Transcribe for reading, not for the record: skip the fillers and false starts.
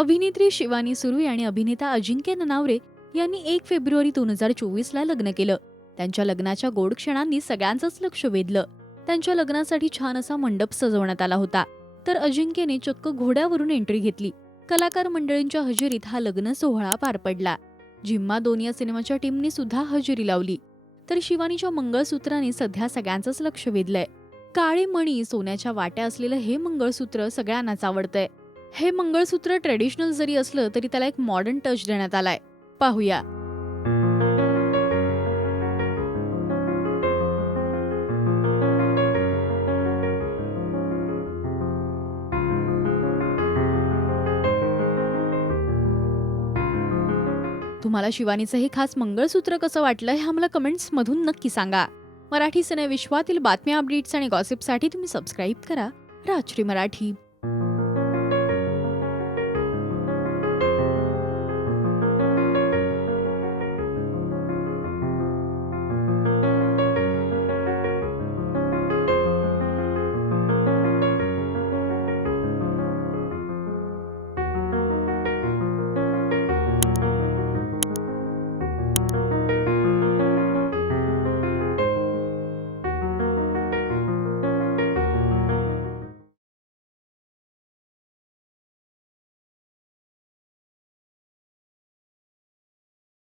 अभिनेत्री शिवानी सुरू आणि अभिनेता अजिंक्य ननावरे यांनी 1 फेब्रुवारी 2024 ला लग्न केलं. त्यांच्या लग्नाच्या गोड क्षणांनी सगळ्यांचंच लक्ष वेधलं. त्यांच्या लग्नासाठी छान असा मंडप सजवण्यात आला होता. तर अजिंक्यने चक्क घोड्यावरून एंट्री घेतली. कलाकार मंडळींच्या हजेरीत हा लग्न सोहळा पार पडला. झिम्मा 2 या सिनेमाच्या टीमने सुद्धा हजेरी लावली. तर शिवानीच्या मंगळसूत्राने सध्या सगळ्यांचंच लक्ष वेधलंय. काळे मणी सोन्याच्या वाट्या असलेलं हे मंगळसूत्र सगळ्यांनाच आवडतंय. हे मंगळसूत्र ट्रेडिशनल जरी असलं तरी त्याला एक मॉडर्न टच देण्यात आलाय. पाहूया. तुम्हाला शिवानीचं हे खास मंगळसूत्र कसं वाटलं हे आम्हाला कमेंट्स मधून नक्की सांगा. मराठी सिने विश्वातील बातम्या, अपडेट्स आणि गॉसिपसाठी तुम्ही सबस्क्राईब करा राजश्री मराठी.